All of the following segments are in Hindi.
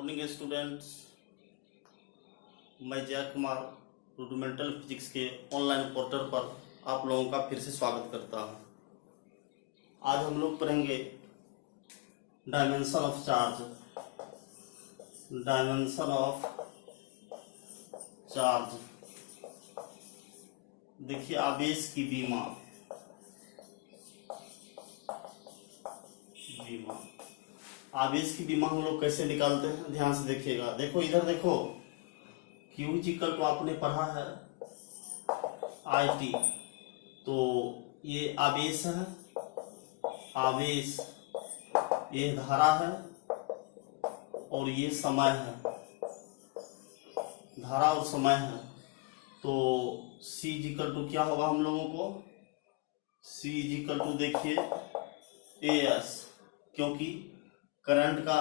Morning students. मैं जय कुमार रूडिमेंटल फिजिक्स के ऑनलाइन पोर्टल पर आप लोगों का फिर से स्वागत करता हूं। आज हम लोग पढ़ेंगे dimension of charge. Dimension of charge. देखिए, आवेश की विमा आवेश की विमा हम लोग कैसे निकालते हैं, ध्यान से देखिएगा। देखो इधर देखो, क्यू इक्वल तो आपने पढ़ा है आई टी, तो ये आवेश है, आवेश ये धारा है और ये समय है, धारा और समय है। तो सी इक्वल टू क्या होगा हम लोगों को, सी इक्वल टू देखिए ए एस, क्योंकि करंट का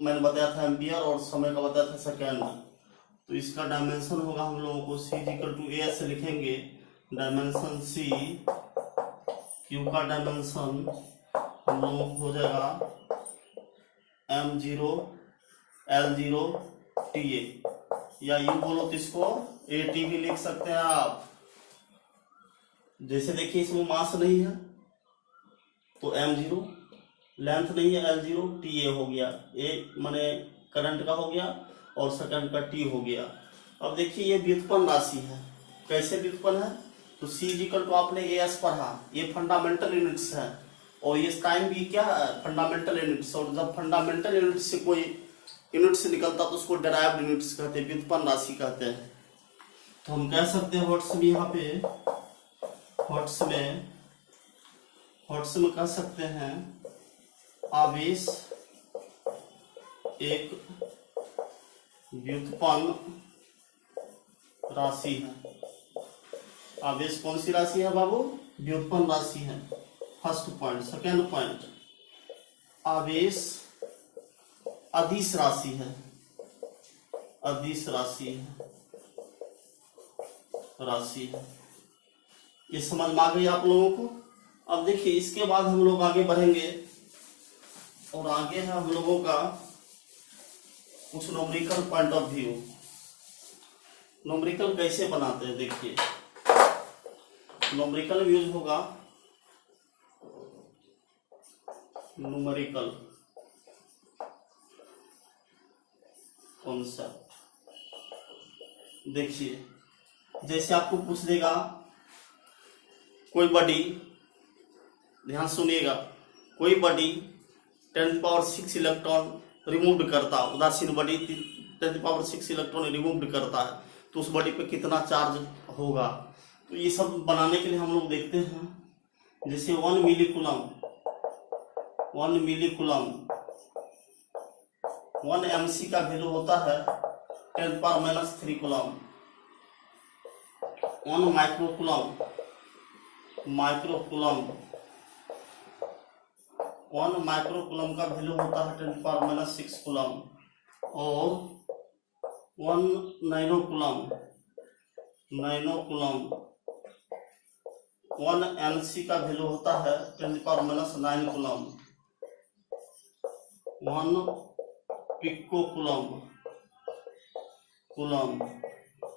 मैंने बताया था एम्पियर और समय का बताया था सेकेंड, तो इसका डायमेंशन होगा हम लोगों को सी इक्वल टू ए से लिखेंगे डायमेंशन सी, क्यू का डायमेंशन हम लोगों को हो जाएगा M0 L0 TA, या यू बोलो तो इसको AT भी लिख सकते हैं आप। जैसे देखिए इसमें मास नहीं है तो M0, लेंथ नहीं है L0, TA हो गया, ए माने करंट का हो गया और सेकंड का T हो गया। अब देखिए ये व्युत्पन्न राशि है, कैसे व्युत्पन्न है, तो C इक्वल टू आपने AS पढ़ा, ये फंडामेंटल यूनिट्स है और ये टाइम भी क्या है, फंडामेंटल यूनिट्स। और जब फंडामेंटल यूनिट से कोई यूनिट से निकलता तो उसको डेराइव्ड यूनिट्स कहते हैं, व्युत्पन्न राशि कहते हैं। तो हम कह सकते हैं व्हाट्स में, यहाँ पे व्हाट्स में कह सकते हैं आवेश एक व्युत्पन्न राशि है। आवेश कौन सी राशि है बाबू, व्युत्पन्न राशि है, फर्स्ट पॉइंट। सेकेंड पॉइंट, आवेश अदिश राशि है, अदिश राशि है। ये समझ में आ गई आप लोगों को। अब देखिए इसके बाद हम लोग आगे बढ़ेंगे और आगे है हम लोगों का कुछ numerical point of view. Numerical कैसे बनाते हैं, देखिए न्यूमेरिकल यूज होगा, न्यूमेरिकल कॉन्सेप्ट। देखिए जैसे आपको पूछ देगा कोई बॉडी, ध्यान सुनिएगा, कोई बॉडी 10⁶ इलेक्ट्रॉन रिमूव्ड करता, उदासीन बॉडी 10⁶ इलेक्ट्रॉन रिमूव्ड करता है, तो उस बॉडी पे कितना चार्ज होगा। तो ये सब बनाने के लिए हम लोग देखते हैं, जैसे 1 मिलीकूलम 1 mc का वैल्यू होता है 10⁻³ कूलम। 1 माइक्रोकूलम 1 माइक्रोकूलम का वैल्यू होता है 10⁻⁶ कूलम, और 1 नैनोकूलम 1 Nc का वैल्यू होता है 10⁻⁹ कूलम। 1 पिकोकूलम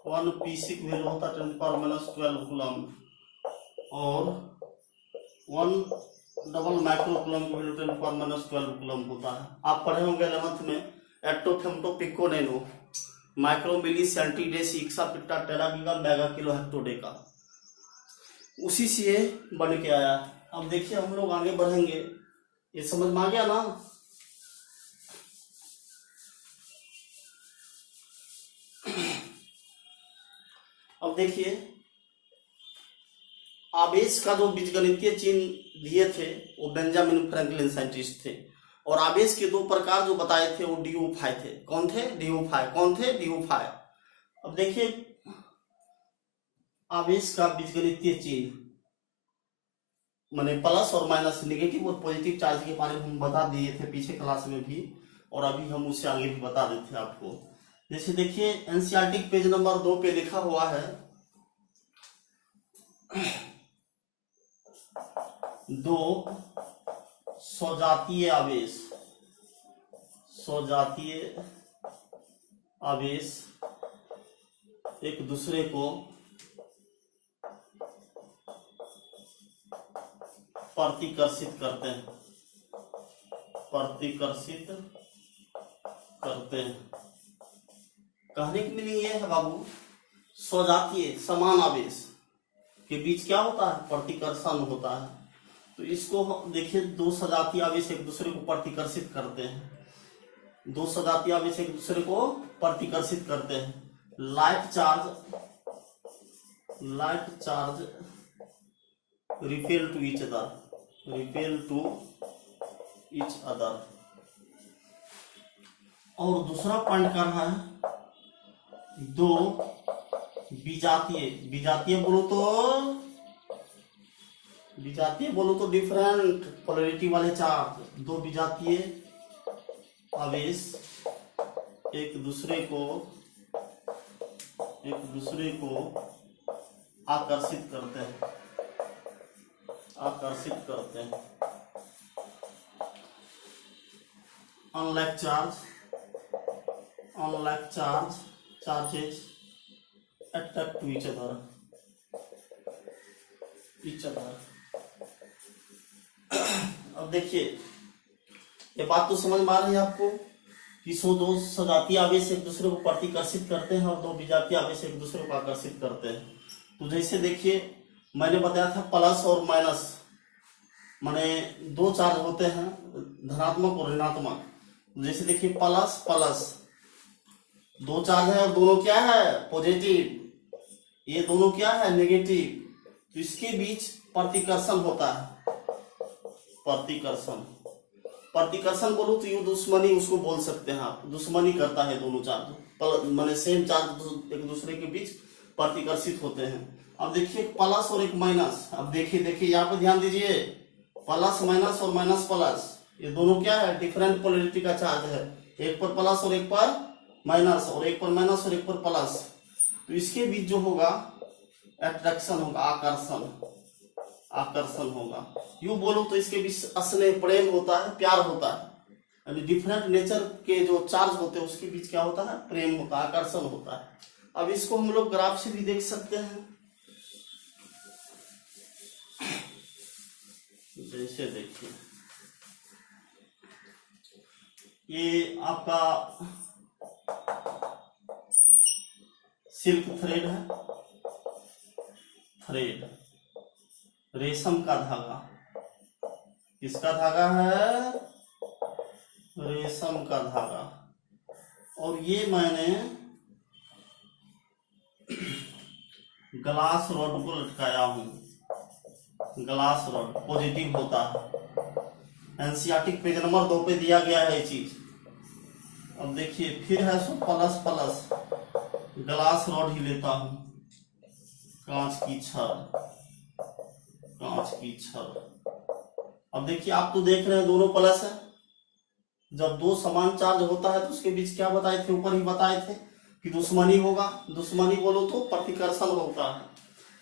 1 Pc का वैल्यू होता है 10⁻12 कूलम, और 1 डबल माइक्रोकूलम का वैल्यू 10⁻12 कूलम होता है। आप पढ़े होंगे 11th में एटो फेमटो पिको नैनो माइक्रो मिली सेंटीडेस इक्सा पिट्टा टेरा गीगा मेगा किलो हेक्टोडेका, उसी से ये बन के आया। अब देखिए हम लोग आगे बढ़ेंगे, ये समझ में आ गया ना। अब देखिए आवेश का जो बीजगणितीय चिन्ह दिए थे वो बेंजामिन फ्रैंकलिन साइंटिस्ट थे, और आवेश के 2 प्रकार जो बताए थे वो DO5 थे। कौन थे, DO5। अब देखिए आवेश का बीजगणितीय चिन्ह माने प्लस और माइनस, नेगेटिव और पॉजिटिव चार्ज के बारे में हम बता दिए थे पिछले क्लास में भी, और अभी हम उससे आगे भी बता देते हैं आपको। जैसे देखिए एनसीईआरटी पेज नंबर 2 पे लिखा हुआ है 2 सजातीय आवेश, सजातीय आवेश एक दूसरे को प्रतिकर्षित करते हैं, प्रतिकर्षित करते हैं। कहने की मीनिंग ये है बाबू, सजातीय समान आवेश के बीच क्या होता है, प्रतिकर्षण होता है। तो इसको देखिए, दो सजातीय आवेश एक दूसरे को प्रतिकर्षित करते हैं, दो सजातीय आवेश एक दूसरे को प्रतिकर्षित करते हैं। Like charge repel to each other. और दूसरा पॉइंट कर रहा है, दो विजातीय बोलो तो डिफरेंट पोलैरिटी वाले चार्ज, दो विजातीय आवेश एक दूसरे को आकर्षित करते हैं। Unlike charges attract to each other. अब देखिए, ये बात तो समझ में आ रही है आपको कि दो सजातीय आवेश एक दूसरे को प्रतिकर्षित करते हैं और दो विजातीय आवेश एक दूसरे को आकर्षित करते हैं। तो जैसे देखिए, मैंने बताया था प्लस और माइनस, माने दो चार्ज होते हैं, धनात्मक और ऋणात्मक। जैसे देखिए, प्लस दो चार्ज है और दोनों क्या है, पॉजिटिव, ये दोनों क्या है, नेगेटिव। तो इसके बीच प्रतिकर्षण होता है। प्रतिकर्षण बोलो तो ये दुश्मनी उसको बोल सकते हैं आप, दुश्मनी करता है दोनों चार्ज, माने सेम चार्ज एक दूसरे के बीच प्रतिकर्षित होते हैं। अब देखिए, प्लस और एक माइनस। अब देखिए यहाँ पे ध्यान दीजिए, प्लस माइनस और माइनस प्लस, ये दोनों क्या है, डिफरेंट पोलैरिटी का चार्ज है। एक पर प्लस और एक पर माइनस, और एक पर माइनस और एक पर प्लस। तो इसके बीच जो होगा अट्रैक्शन होगा, आकर्षण होगा। यूं बोलो तो इसके बीच स्नेह, प्रेम होता है, प्यार होता है। यानी डिफरेंट नेचर के जो चार्ज होते हैं उसके बीच क्या होता है, प्रेम होता है, आकर्षण होता है। अब इसको हम लोग ग्राफ से भी देख सकते हैं। जैसे देखिए, ये आपका सिल्क थ्रेड है, रेशम का धागा। किसका धागा है, रेशम का धागा। और ये मैंने ग्लास रॉड को लटकाया हूं। ग्लास रॉड पॉजिटिव होता है, एनसीईआरटी पेज नंबर 2 पे दिया गया है ये चीज। अब देखिए, फिर है सो प्लस, ग्लास रॉड ही लेता हूं, कांच की छड़। अब देखिए, आप तो देख रहे हैं दोनों प्लस है। जब दो समान चार्ज होता है तो उसके बीच क्या बताए थे, ऊपर ही बताए थे कि दुश्मनी होगा। दुश्मनी बोलो तो प्रतिकर्षण होता है,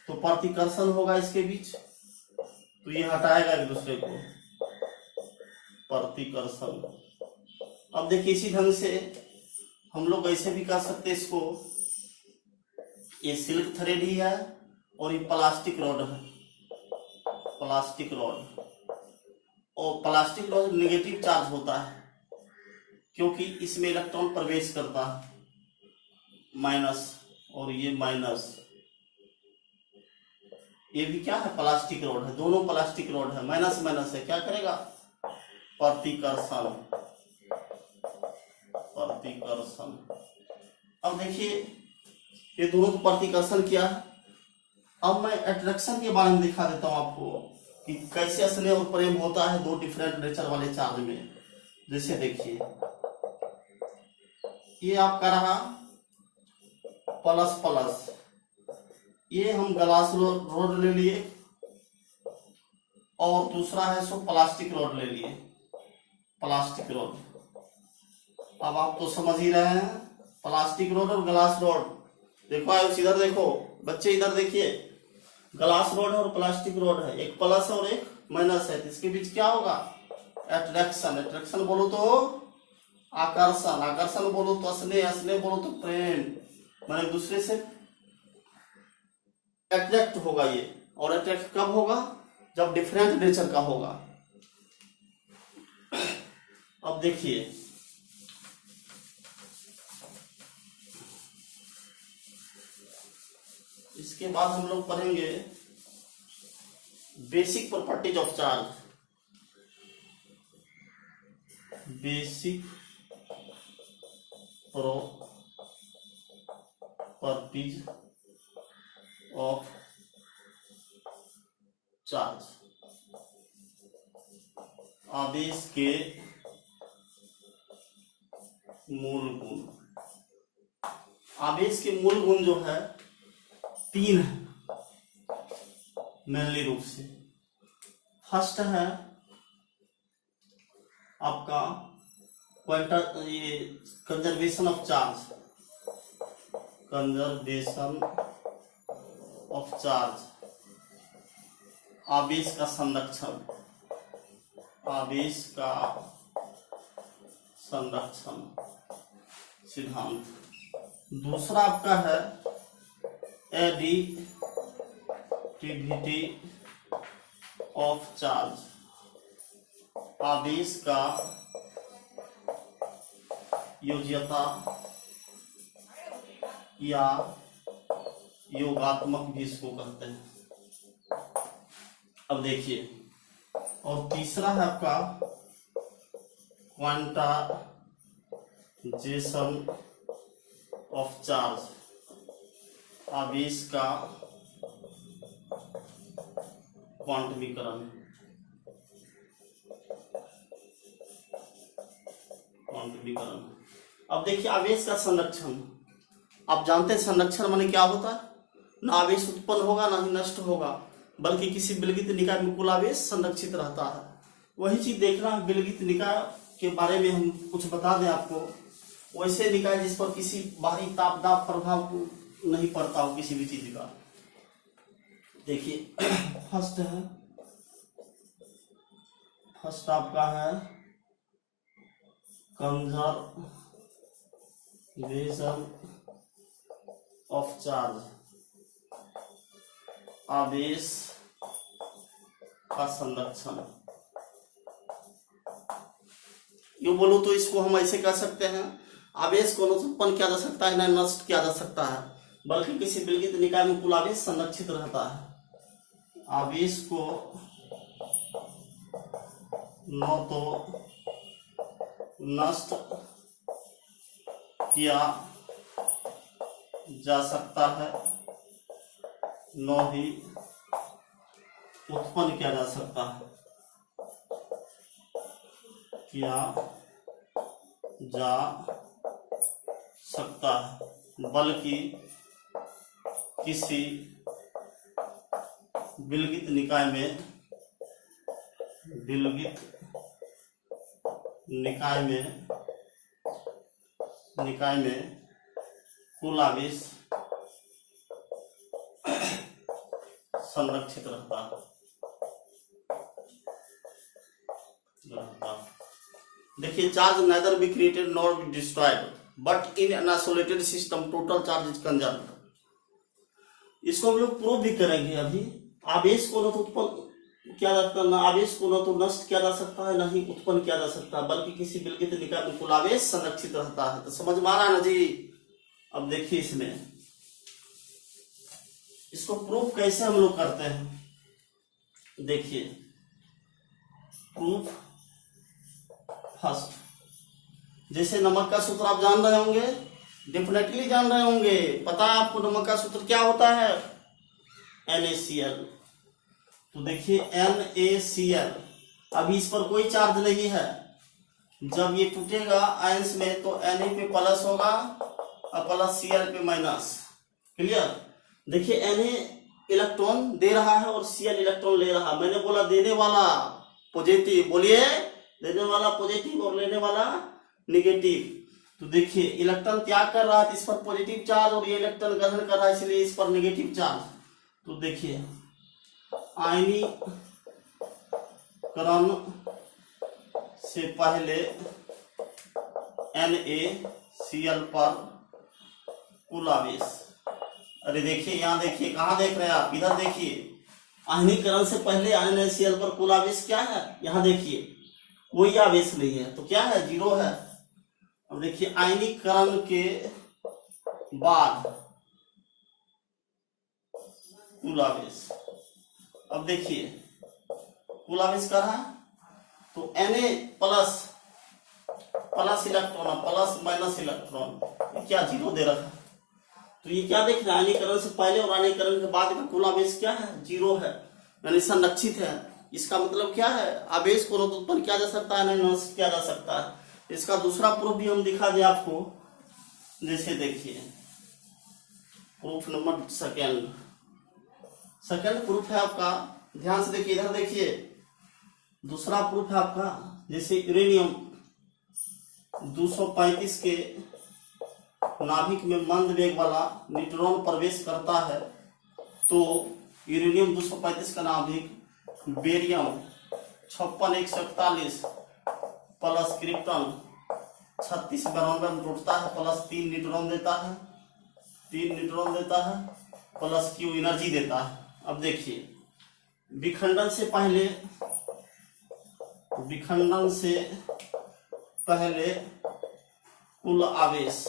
तो प्रतिकर्षण होगा इसके बीच, तो ये हटाएगा एक दूसरे को, प्रतिकर्षण। अब देखिए, इसी ढंग से हम लोग ऐसे भी कर सकते हैं इसको, ये सिल्क थ्रेड ही है और ये प्लास्टिक रॉड है, और प्लास्टिक रॉड नेगेटिव चार्ज होता है क्योंकि इसमें इलेक्ट्रॉन प्रवेश करता है, माइनस, और ये माइनस। ये भी क्या है, प्लास्टिक रॉड है, दोनों प्लास्टिक रॉड है, माइनस माइनस है, क्या करेगा, प्रतिकर्षण। अब देखिए, ये दोनों प्रतिकर्षण किया। अब मैं अट्रैक्शन के बारे में दिखा देता हूं आपको कि कैसे स्नेह और प्रेम होता है दो डिफरेंट नेचर वाले चार्ज में। जैसे देखिए, ये आपका रहा प्लस, ये हम ग्लास रॉड ले लिए, और दूसरा है सो प्लास्टिक रॉड ले लिए, प्लास्टिक रॉड। अब आप तो समझ ही रहे हैं, प्लास्टिक रॉड और ग्लास रॉड। देखो आयुष, इधर देखो बच्चे, इधर देखिए, ग्लास रॉड है और प्लास्टिक रॉड है, एक प्लस है और एक माइनस है, तो इसके बीच क्या होगा, अट्रैक्शन। बोलो तो आकर्षण, आकर्षण बोलो तो स्नेह, स्नेह बोलो तो प्रेम, माने एक दूसरे से अट्रैक्ट होगा ये। और अट्रैक्ट कब होगा? जब डिफरेंट नेचर का होगा। अब देखिए, इसके बाद हम लोग पढ़ेंगे basic properties of charge. Basic properties of charge, आवेश के मूल गुण। आवेश के मूल गुण जो है 3 है मेनली रूप से। फर्स्ट है आपका क्वांटम, ये conservation of charge, conservation of charge, आवेश का संरक्षण, आवेश का संरक्षण सिद्धांत। दूसरा आपका है एडिटिविटी ऑफ चार्ज, आवेश का योज्यता या योगात्मक भी इसको कहते हैं। अब देखिए, और तीसरा है आपका क्वांटाइजेशन ऑफ चार्ज, आवेश का क्वांटमीकरण, क्वांटमीकरण। अब देखिए आवेश का संरक्षण, आप जानते हैं संरक्षण माने क्या होता है? ना आवेश उत्पन्न होगा ना ही नष्ट होगा, बल्कि किसी विलगित निकाय में कुल आवेश संरक्षित रहता है। वही चीज देखना, विलगित निकाय के बारे में हम कुछ बता दें आपको। वैसे निकाय जिस पर किसी बाहरी ताप दाब प्रभाव नहीं पड़ता हो किसी भी चीज का। देखिए फर्स्ट आपका है कंजर्वेशन ऑफ चार्ज, आवेश का संरक्षण। यूं बोलो तो इसको हम ऐसे कह सकते हैं, आवेश को न उत्पन्न किया जा सकता है न नष्ट किया जा सकता है, बल्कि किसी विलगित निकाय में कुल आवेश संरक्षित रहता है। आवेश को न तो नष्ट किया जा सकता है न ही उत्पन्न किया जा सकता है, किया जा सकता है, बल्कि किसी विलगित निकाय में कुल आवेश संरक्षित रहता है। देखिए, charge neither be created nor be destroyed, but in an isolated system total charge is conserved। इसको हम लोग प्रूव भी करेंगे अभी। आवेश को न तो उत्पन्न किया जाता, न आवेश को न तो नष्ट किया जा सकता है, न ही उत्पन्न किया जा सकता, बल्कि किसी विलगित निकाय में कुल आवेश संरक्षित रहता है। तो समझ में आ रहा है ना जी? अब देखिए इसमें इसको प्रूव कैसे हम लोग करते हैं। देखिए, प्रूफ फर्स्ट, जैसे नमक का सूत्र आप जान रहे होंगे, डेफिनेटली जान रहे होंगे। पता है आपको नमक का सूत्र क्या होता है? NaCl। तो देखिए NaCl, अभी इस पर कोई चार्ज नहीं है। जब ये टूटेगा आयंस में तो Na पे प्लस होगा और प्लस Cl पे माइनस। क्लियर? देखिए Na इलेक्ट्रॉन दे रहा है और Cl इलेक्ट्रॉन ले रहा है। मैंने बोला देने वाला पॉजिटिव, बोलिए, देने वाला पॉजिटिव और लेने वाला नेगेटिव। तो देखिए इलेक्ट्रॉन त्याग कर रहा है, इस पर पॉजिटिव चार्ज, और ये इलेक्ट्रॉन ग्रहण कर रहा है, इसलिए इस पर नेगेटिव चार्ज। तो देखिए आयनीकरण से पहले NaCl पर कुल आवेश। अरे देखिए, यहाँ देखिए, कहाँ देख रहे हैं आप, इधर देखिए, आयनीकरण से पहले NaCl पर कुल आवेश क्या है, यहाँ देखिए कोई आवेश नहीं है, तो क्या है, 0 है। अब देखिए आयनीकरण के बाद कुल आवेश, अब देखिए कुल आवेश कर रहा है तो Na plus electron, plus minus electron, क्या 0 दे रखा है। तो ये क्या देख रहे हैं, आयनीकरण से पहले और आयनीकरण के बाद का कुल आवेश क्या है, 0 है, यानी संरक्षित है। इसका मतलब क्या है, आवेश को न तो उत्पन्न किया जा सकता है न नष्ट किया जा सकता है। इसका दूसरा प्रूफ भी हम दिखा दें आपको, जैसे देखिए प्रूफ नंबर सेकंड प्रूफ है आपका, ध्यान से देखिए, इधर देखिए, दूसरा प्रूफ है आपका, जैसे यूरेनियम 235 के नाभिक में मंद वेग वाला न्यूट्रॉन प्रवेश करता है, तो यूरेनियम 235 का नाभिक बेरियम 56 प्लस क्रिप्टन 3692 में टूटता है, प्लस 3 न्यूट्रॉन देता है, 3 न्यूट्रॉन देता है, प्लस क्यू एनर्जी देता है। अब देखिए विखंडन से पहले कुल आवेश,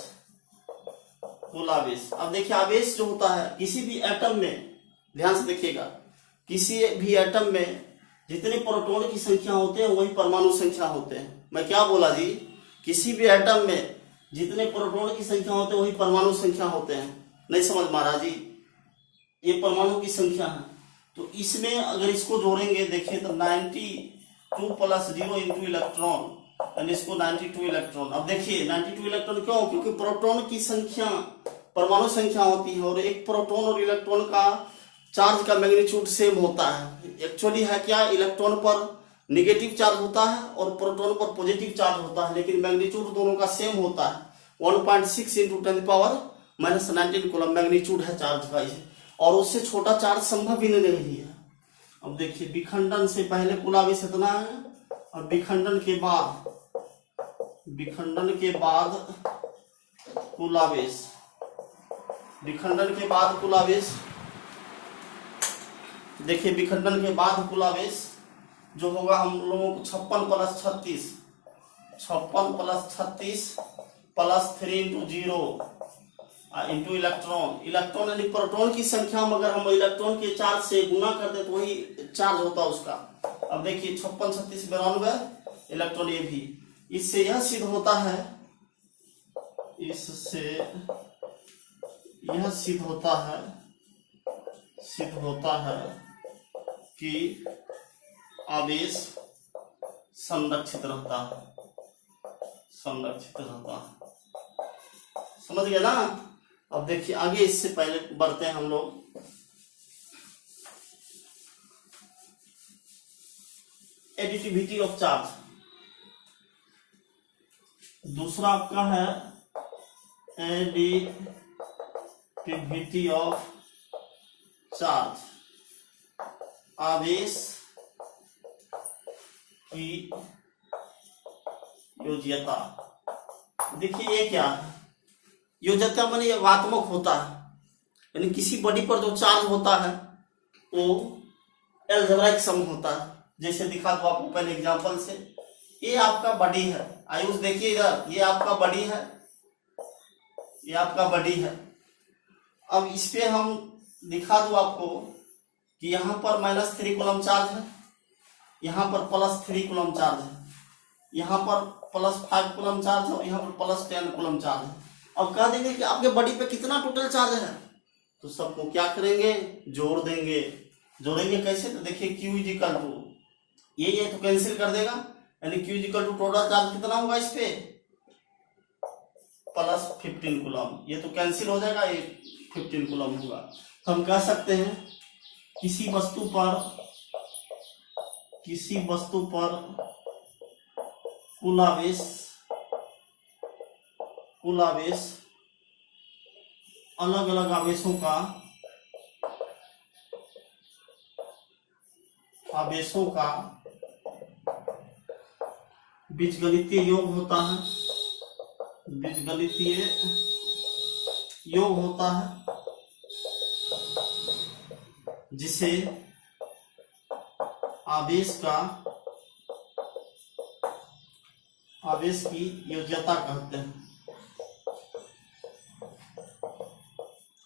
अब देखिए आवेश जो होता है किसी भी एटम में, ध्यान से देखिएगा, किसी भी एटम में जितने प्रोटॉन की संख्या होते हैं वही परमाणु संख्या होते हैं। मैं क्या बोला जी, किसी भी एटम में जितने प्रोटॉन की संख्या होते हैं वही परमाणु संख्या होते हैं। नहीं समझ मारा जी, ये परमाणु की संख्या है। तो इसमें अगर इसको जोड़ेंगे देखिए तो 92 प्लस 0 इंटू इलेक्ट्रॉन, यानी इसको 92 इलेक्ट्रॉन। अब देखिए 92 इलेक्ट्रॉन क्यों, क्योंकि प्रोटॉन की संख्या परमाणु संख्या होती है और एक प्रोटॉन और इलेक्ट्रॉन का चार्ज का मैग्नीट्यूड सेम होता है। एक्चुअली है क्या, इलेक्ट्रॉन पर नेगेटिव चार्ज होता है और प्रोटॉन पर पॉजिटिव चार्ज होता है, लेकिन मैग्नीट्यूड दोनों का सेम होता है। 1.6 इंटू 10⁻⁻19 कूलम मैग्नीट्यूड है चार्ज का, और उससे छोटा चार्ज संभव ही नहीं है। अब देखिए विखंडन से पहले कुल आवेश इतना है, और विखंडन के बाद कुल आवेश, विखंडन के बाद कुल आवेश, देखिए विखंडन के बाद कुल आवेश जो होगा हम लोगों को 56 plus 36 plus 3 into 0 into electron यानी प्रोटॉन की संख्या में अगर हम इलेक्ट्रॉन के चार्ज से गुना कर दे तो वही चार्ज होता है उसका। अब देखिए 56 36 92 इलेक्ट्रॉन, ये भी, इससे यह सिद्ध होता है, सिद्ध होता है कि आवेश संरक्षित रहता है। समझ गए ना। अब देखिए आगे, इससे पहले बढ़ते हैं हम लोग, एडिटिविटी ऑफ चार्ज। दूसरा आपका है एडिटिविटी ऑफ चार्ज, आवेश की योज्यता। देखिए ये क्या है, योज्यता माने योगात्मक होता है, यानी किसी बॉडी पर जो चार्ज होता है वो अलजेब्राइक सम होता है। जैसे दिखा दो आपको पहले एग्जांपल से, ये आपका बॉडी है, आयुष देखिए इधर, ये आपका बॉडी है, ये आपका बॉडी है। अब इस पे हम दिखा दो आपको कि यहाँ पर -3 कूलम चार्ज है, यहाँ पर +3 कूलम चार्ज है, यहाँ पर +5 कूलम चार्ज है और यहाँ पर +10 कूलम चार्ज है। अब कह देंगे कि आपके बॉडी पे कितना टोटल चार्ज है, तो सबको क्या करेंगे, जोड़ देंगे। जोड़ेंगे कैसे, तो देखिए Q इजिकल टू ये तो कैंसिल कर देगा, यानी Q is equal to total charge कितना होगा इस पे, +15 कूलम, ये तो कैंसिल हो जाएगा, ये 15 कूलम होगा। तो हम कह सकते हैं किसी वस्तु पर कुल आवेश अलग अलग आवेशों का बीजगणितीय योग होता है, बीजगणितीय योग होता है जिसे आवेश की योज्यता कहते हैं।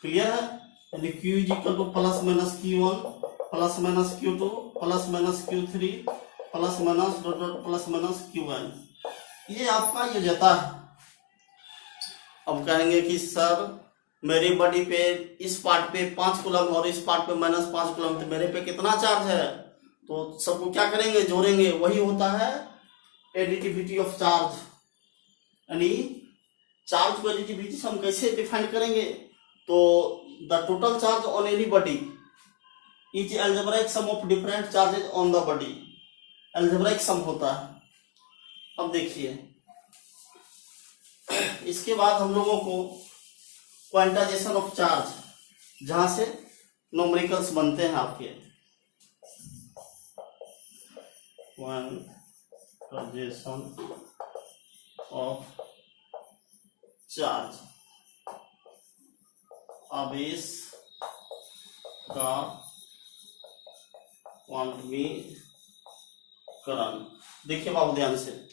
क्लियर है? यानी Q is equal to plus minus Q1 plus minus Q2 plus minus Q3 plus minus dot dot plus minus Qn, ये आपका योज्यता है। अब कहेंगे कि सर मेरी बॉडी पे इस पार्ट पे 5 कूलम और इस पार्ट पे -5 कूलम, तो मेरे पे कितना चार्ज है? तो सबको क्या करेंगे? जोड़ेंगे। वही होता है एडिटिविटी ऑफ चार्ज। यानी चार्ज को एडिटिविटी से हम कैसे डिफाइन करेंगे? तो the total charge on any body is algebraic sum of different charges on the body. Algebraic sum होता है। अब देखिए, इसके बाद हम लोगों को क्वांटाइजेशन ऑफ चार्ज, जहां से न्यूमेरिकल्स बनते हैं आपके, क्वांटाइजेशन ऑफ चार्ज, आवेश का क्वांटमीकरण। देखिए बाबू ध्यान से,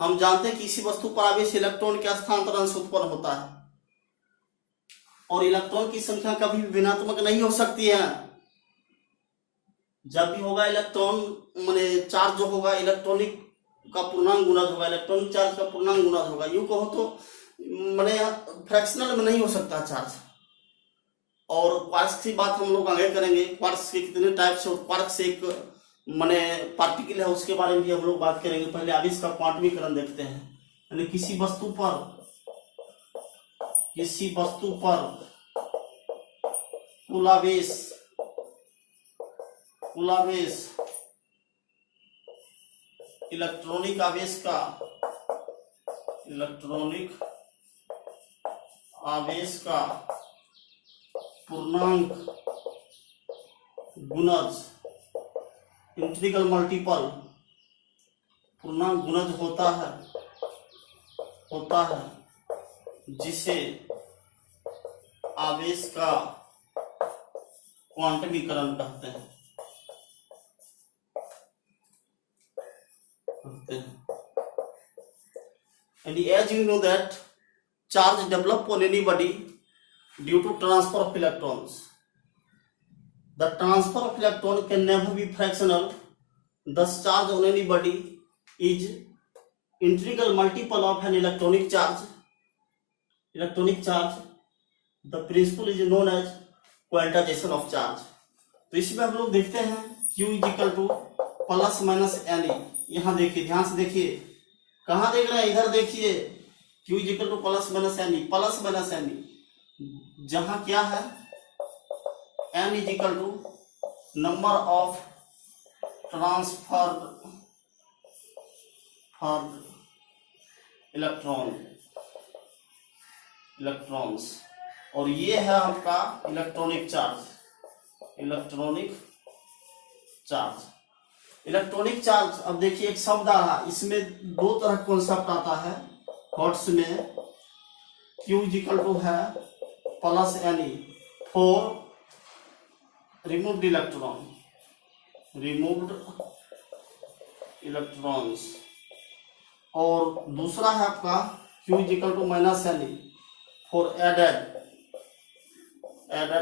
हम जानते हैं कि किसी वस्तु पर आवेश इलेक्ट्रॉन के स्थानांतरण से उत्पन्न होता है और इलेक्ट्रॉन की संख्या कभी भी ऋणात्मक नहीं हो सकती है। जब भी होगा इलेक्ट्रॉन माने चार्ज जो होगा इलेक्ट्रॉनिक का पूर्णांक गुणज होगा, इलेक्ट्रॉनिक चार्ज का पूर्णांक गुणज होगा। यूं कहो तो माने फ्रैक्शनल में नहीं हो सकता चार्ज। और क्वार्क्स की बात हम लोग आगे करेंगे, क्वार्क्स के कितने टाइप्स है, क्वार्क्स एक माने पार्टिकल है, उसके बारे में भी हम लोग बात करेंगे। पहले आवेश का क्वांटमीकरण देखते हैं। यानी किसी वस्तु पर कुल आवेश इलेक्ट्रॉनिक आवेश का पूर्णांक गुणज इंटीग्रल मल्टीपल पूर्णांक गुणज होता है जिसे आवेश का क्वांटमीकरण कहते हैं। And as you know that charge develop on any body due to transfer of electrons. The transfer of electron can never be fractional. Thus charge on any body is integral multiple of an electronic charge. The principle is known as quantization of charge. तो इसमें हम लोग देखते हैं Q is equal to plus minus n. यहाँ देखिए, ध्यान से देखिए, कहाँ देख रहे हैं? इधर देखिए, Q is equal to plus minus n. जहां क्या है, n is equal to number of transferred electrons, और ये है आपका इलेक्ट्रॉनिक चार्ज। अब देखिए, एक शब्द आ रहा, इसमें दो तरह कॉन्सेप्ट आता है थॉट्स में। Q इज इक्वल टू है plus n for removed electrons, और दूसरा है आपका Q is equal to minus n for added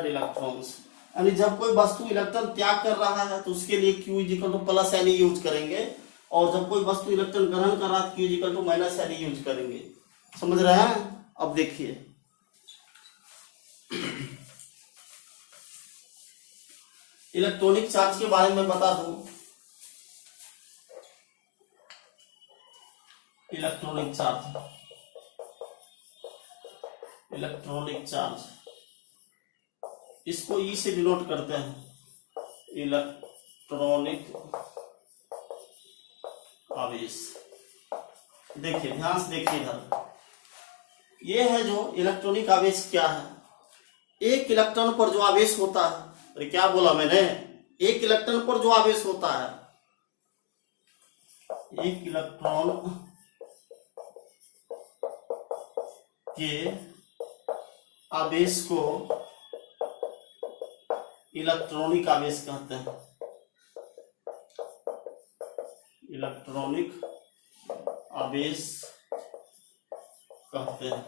electrons. यानी जब कोई वस्तु इलेक्ट्रॉन त्याग कर रहा है तो उसके लिए Q is equal to plus n use करेंगे, और जब कोई वस्तु इलेक्ट्रॉन ग्रहण कर रहा है तो Q is equal to minus n use करेंगे। समझ रहे हैं? अब देखिए, इलेक्ट्रॉनिक चार्ज के बारे में बता दूं। इलेक्ट्रॉनिक चार्ज इसको ई से डिनोट करते हैं, इलेक्ट्रॉनिक आवेश। देखिए, ध्यान से देखिए, इधर ये है जो इलेक्ट्रॉनिक आवेश क्या है। एक इलेक्ट्रॉन पर जो आवेश होता है, अरे क्या बोला मैंने, एक इलेक्ट्रॉन पर जो आवेश होता है, एक इलेक्ट्रॉन के आवेश को इलेक्ट्रॉनिक आवेश कहते हैं। इलेक्ट्रॉनिक आवेश कहते हैं।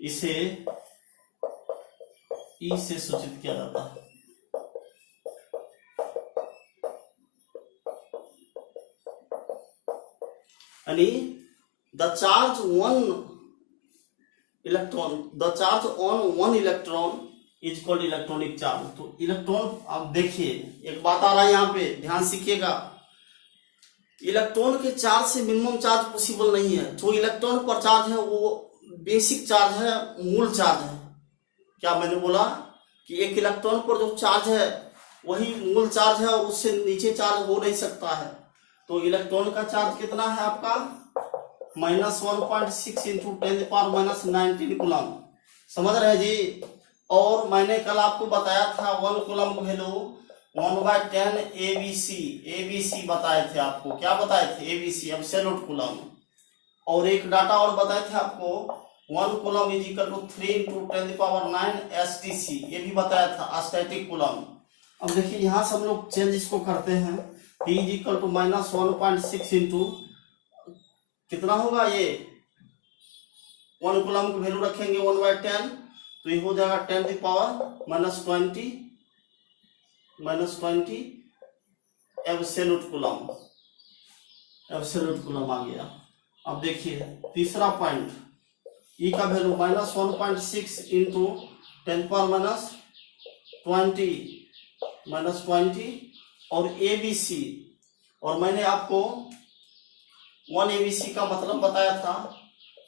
इसे ई से सूचित किया जाता है। यानी the charge on one electron is called electronic charge. तो इलेक्ट्रॉन, आप देखिए एक बात आ रहा है यहाँ पे, ध्यान सीखिएगा। इलेक्ट्रॉन के चार्ज से मिनिमम चार्ज पॉसिबल नहीं है। जो इलेक्ट्रॉन पर चार्ज है वो बेसिक चार्ज है, मूल चार्ज है। क्या मैंने बोला कि एक इलेक्ट्रॉन पर जो चार्ज है वही मूल चार्ज है और उससे नीचे चार्ज हो नहीं सकता है। तो इलेक्ट्रॉन का चार्ज कितना है आपका? -1.6 इंटू 10⁻⁻19 कूलम। समझ रहे जी? और मैंने कल आपको बताया था 1 कूलम का वैल्यू 1/10 ABC बताए थे आपको। क्या बताए थे? ABC, absolute coulomb. और एक डाटा और बताए थे आपको, 1 coulomb is equal to 3 into 10⁻9 STC, ये भी बताया था, स्टैटिक कूलम। अब देखिए यहाँ से हम लोग चेंज इसको करते हैं। P is equal to -1.6 into कितना होगा ये? 1 कूलम की वैल्यू रखेंगे 1/10, तो ये हो जाएगा 10⁻20 एब्सोल्यूट कूलम। एब्सोल्यूट कूलम आ गया। अब देखिए तीसरा पॉइंट, ई का वैल्यू -1.6 इंटू 10⁻20 और ABC, और मैंने आपको 1 ABC का मतलब बताया था।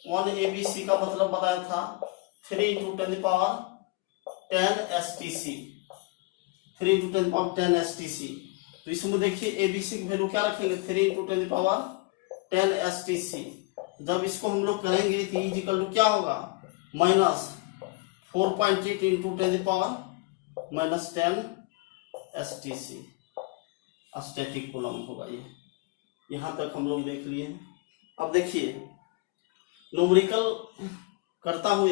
1 ABC का मतलब बताया था 3 इंटू 10⁻10 STC, 3 इंटू 10⁻10 STC। तो इसमें देखिए ABC की वैल्यू क्या रखेंगे? 3 इंटू 10⁻10 STC। जब इसको हम लोग करेंगे तो इक्वल टू क्या होगा? -4.8 इंटू 10⁻10 STC, स्टैटिक कूलम होगा ये। यहाँ तक हम लोग देख लिए। अब देखिए न्यूमेरिकल करता हूँ।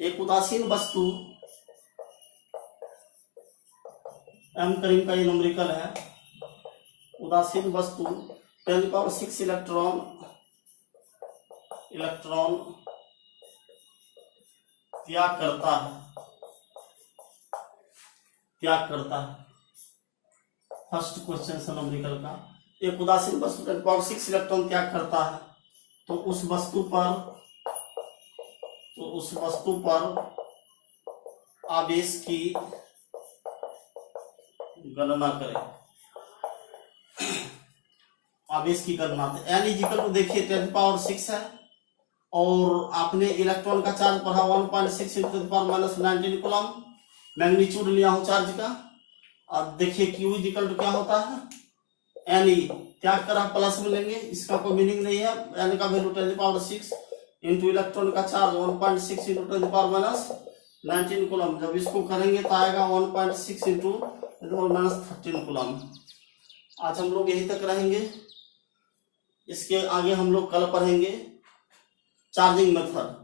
एक उदासीन वस्तु M करीम का ये न्यूमेरिकल है। उदासीन वस्तु 10⁻6 इलेक्ट्रॉन त्याग करता है। फर्स्ट क्वेश्चन है न्यूमेरिकल का। एक उदासीन वस्तु 10⁻6 इलेक्ट्रॉन त्याग करता है, तो उस वस्तु पर आवेश की गणना करें। आवेश की गणना N इज इक्वल टू देखिए 10⁻6 है, और आपने इलेक्ट्रॉन का चार्ज पढ़ा 1.6 इंटू 10⁻19 कूलम। मैग्नीट्यूड लिया हूं चार्ज का। अब देखिए Q इज इक्वल टू क्या होता है? N त्याग कर आप प्लस में लेंगे, इसका कोई मीनिंग नहीं है। N का वैल्यू 10⁻6 इंटू इलेक्ट्रॉन का चार्ज 1.6 इंटू 10⁻19 कूलम। जब इसको करेंगे तो आएगा 1.6 इंटू 10⁻13 कूलम। आज हम लोग यहीं तक रहेंगे। इसके आगे हम लोग कल पढ़ेंगे चार्जिंग मेथड।